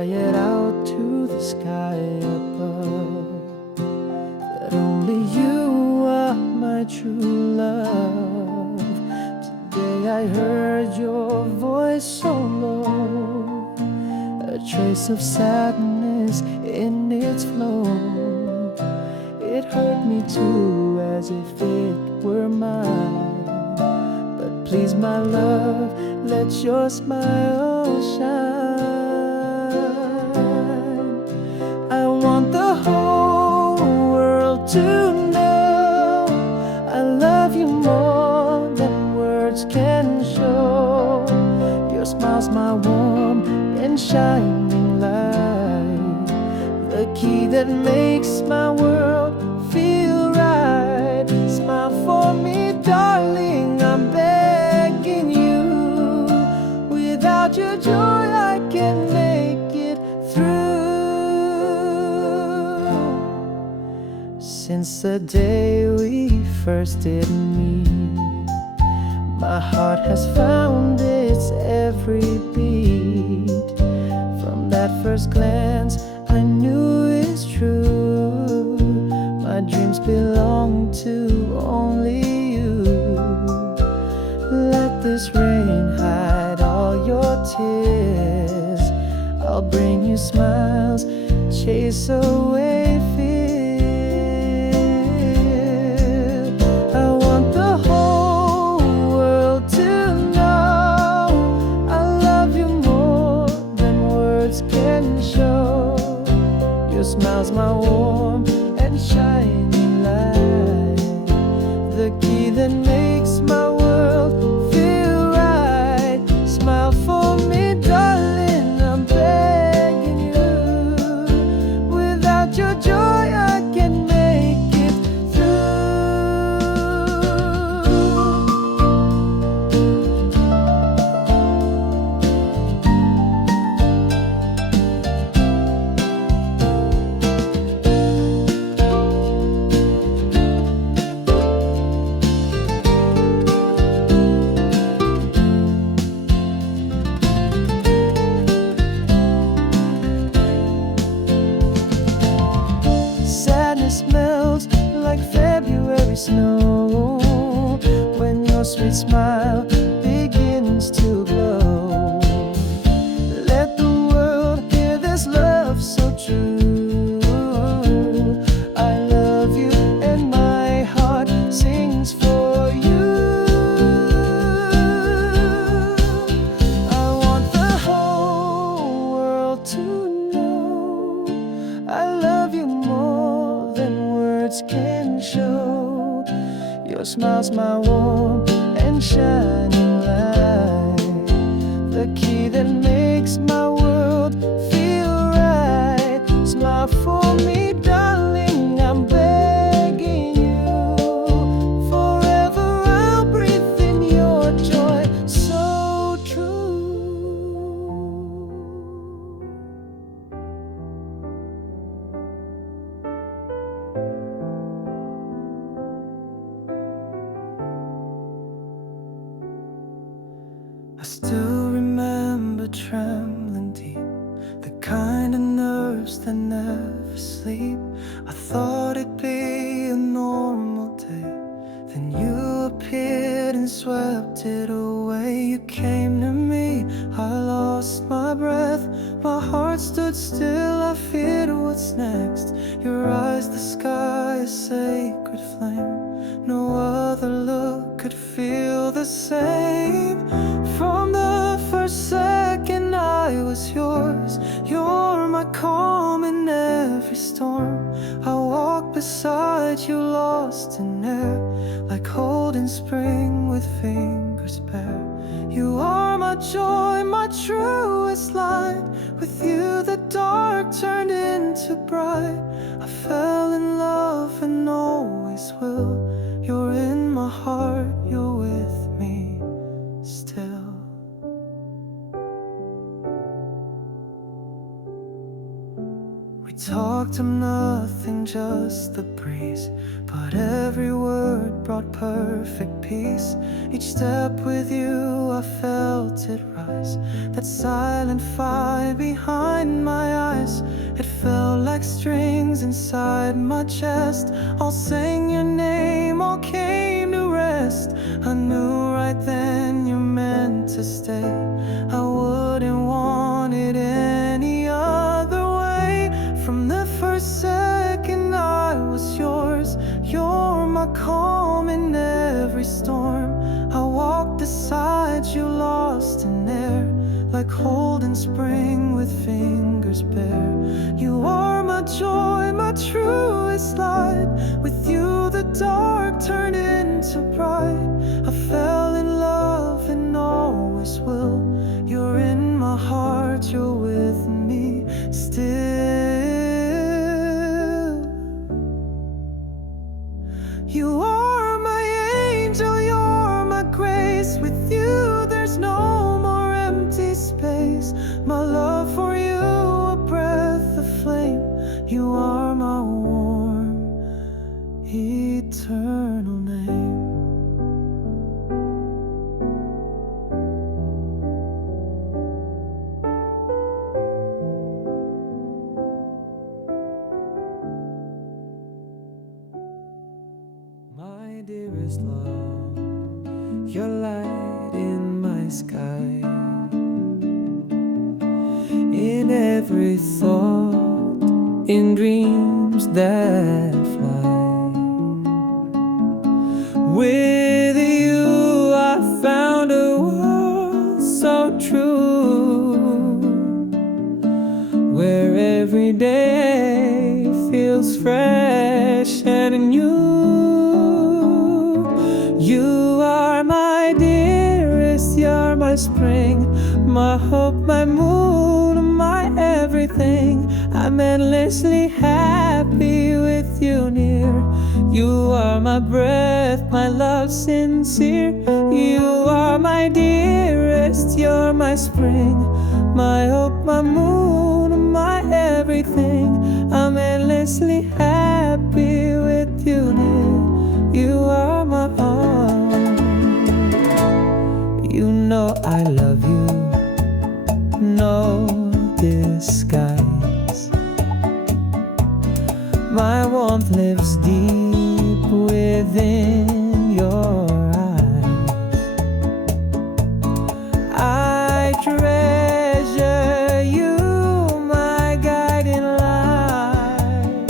cry it out to the sky above, that only you are my true love. Today I heard your voice so low, a trace of sadness in its flow. It hurt me too, as if it were mine. But please, my love, let your smile shine. I want the whole world to know I love you more than words can show. Your smile's my warm and shining light, the key that makes my world feel right. Smile for me, darling, I'm begging you. Without your joy I can't make it through. Since the day we first did meet, my heart has found its every beat. From that first glance I knew it's true. My dreams belong to only you. Let this rain hide all your tears. I'll bring you smiles, chase away fear. I want the whole world to know I love you more than words can show. Your smile's my warm and shining light, the key that makes my world feel right. Smile for me, darling, I'm begging you. Without your joy I can't make it sadness melts like February snow when your sweet smile begins to glow. Let the world hear this love so true. I love you and my heart sings for you. I want the whole world to know I love you more than words can show. Your smile's my warm and shining light, the key that makes my world feel right. Smile for me, darling, I'm begging you. Forever I'll breathe in your joy so true. I still remember trembling deep, the kind of nerves that never sleep. I thought it'd be a normal day, then you appeared and swept it away. You came to me, I lost my breath, my heart stood still, I feared what's next. Your eyes, the sky, a sacred flame, no other look could feel the same. From the first second I was yours, you're my calm in every storm. I walk beside you lost in air, like holding spring with fingers bare. You are my joy, my truest light. With you the dark turned into bright. I fell in love and always will. You're in my heart, you're with me still. We talk talked of nothing, just the breeze, but every word brought perfect peace. Each step with you I felt it rise, that silent fire behind my eyes. It felt like strings inside my chest, all sang your name, all came to rest. I knew right then you meant to stay. I wouldn't want it any other way. From the first second I was yours. You're my calm in every storm. I walked beside you lost in air, like holding spring with fingers bare. You are my joy, my truest light. With you the dark turned into bright. I fell in love and always will. You're in my heart, you're with me still. You are my angel, you're my grace. With you there's no more empty space. My love for you, a breath of flame. You are my warm, eternal name. My dearest love, your light in my sky, in every thought, in dreams that fly. With you I found a world so true, where every day feels fresh and new. You are my dearest, you're my spring, my hope, my moon, my everything. I'm endlessly happy with you near. You are my breath, my love sincere. You are my dearest, you're my spring, my hope, my moon, my everything. I'm endlessly happy with you near. You are my all. You know I love you, no disguise. My warmth lives deep within your eyes. I treasure you, my guiding light.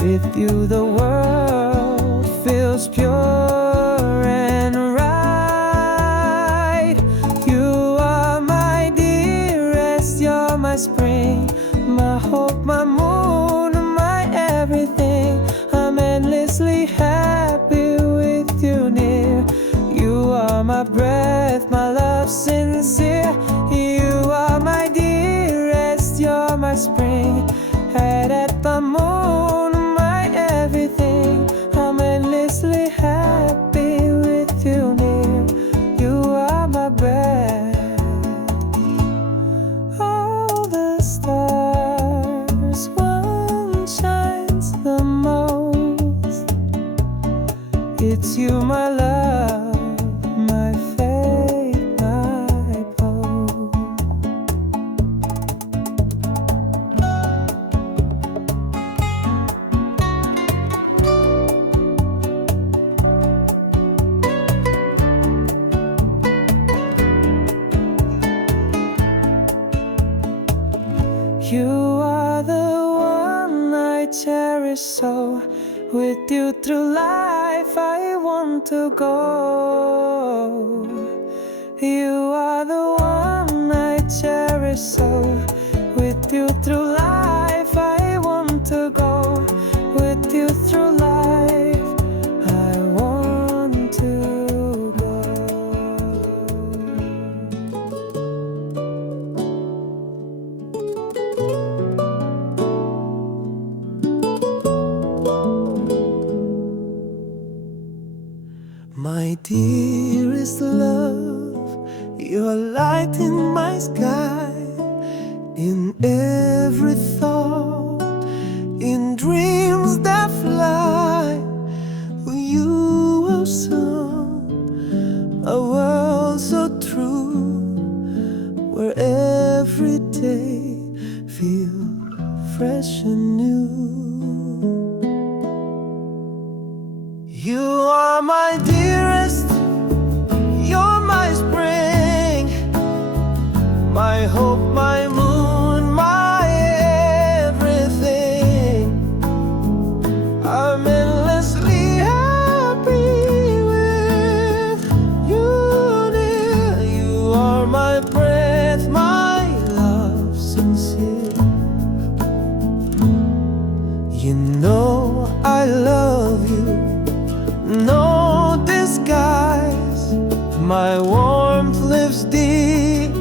With you the world feels pure and right. You are my dearest, you're my spring, my hope, my moon, my everything. I'm endlessly happy with you near. You are my breath, my love sincere. You are my dearest, you're my spring, head at the moon, my everything. I'm endlessly happy with you near. You are my breath. All the stars, one shines the most. It's you, my love, my faith, my hope. You are the one I cherish so. With you through life I want to go. You are the one I cherish so. With you through life I want to go. With you through life I want to go. My dearest love, you're light in my sky, in every thought, in dreams that fly. You will soon, a world so true, where every day feels fresh and new. You are my dearest, you're my spring, my hope, my moon, my everything. I'm endlessly happy with you near. You are my breath, my love sincere. You know I love you, no disguise. My warmth lives deep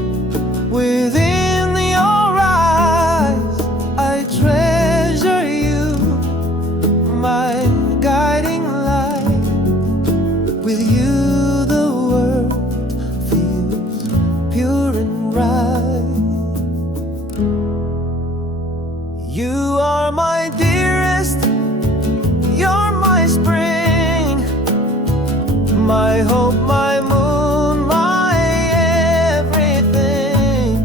within your eyes. I treasure you, my guiding light. With you the world feels pure and right. You are my dearest, you're my spring, my hope, my moon, my everything.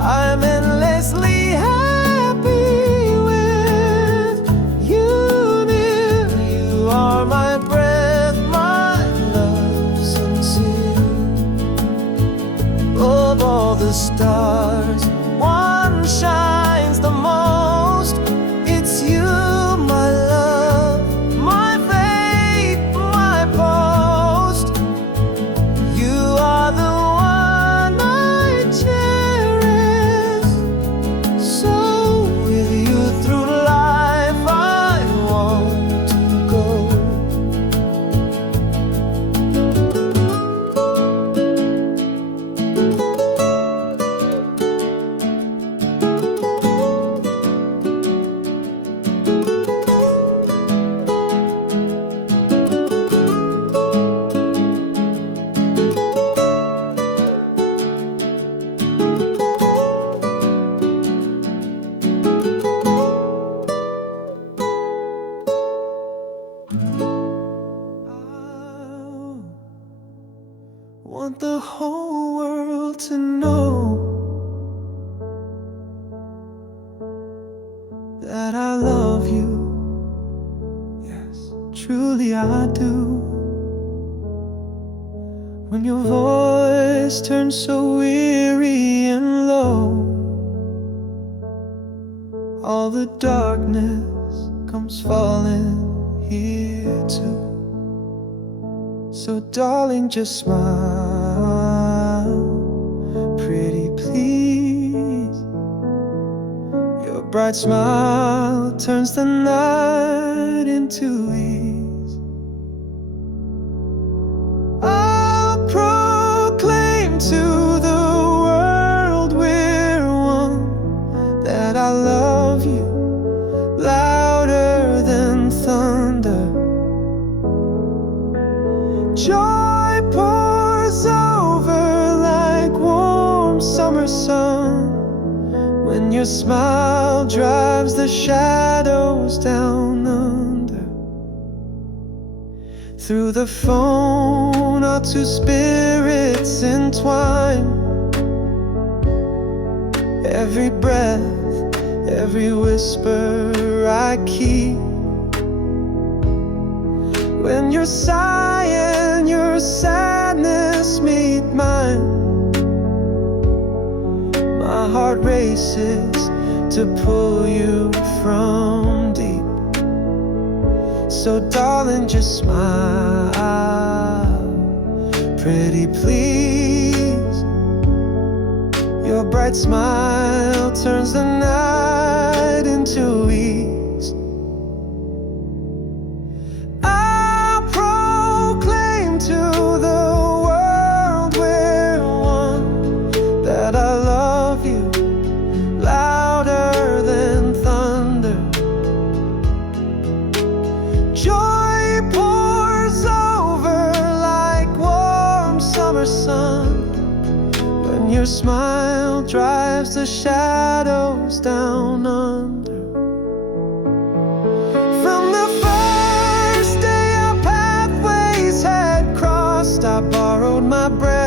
I'm endlessly happy with you near. You are my breath, my love sincere. Of all the stars, one shines the most. It's you, my love, my faith, my boast. You are the one I cherish. So with you through life I want to go. I want the whole world to know that I love you. Yes, truly I do. When your voice turns so weary and low, all the darkness comes falling here too. So darling, just smile, pretty please. Your bright smile turns the night into ease. I'll proclaim to the world we're one, that I love you louder than thunder. Joy pours over like warm summer sun, when your smile drives the shadows down under. Through the phone our two spirits entwine. Every breath, every whisper I keep. When your sigh and your sadness meet mine, my heart races to pull you from deep. So darling, just smile, pretty please. Your bright smile turns the night into ease. Your smile drives the shadows down under.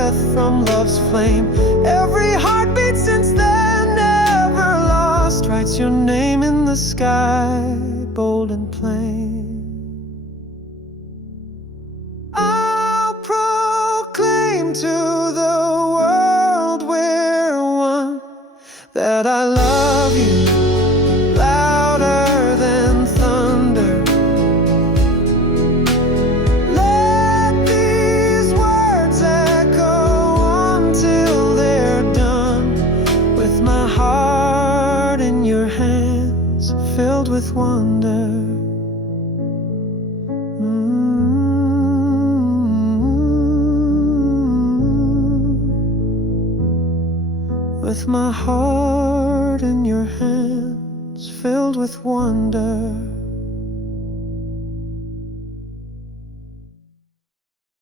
breath from love's flame. Every heartbeat since then, never lost, writes your name in the sky, bold and plain. I'll proclaim to the world we're one, that I love you louder than thunder. Let these words echo until they're done, with my heart in your hands, filled with wonder. With my heart in your hands, filled with wonder.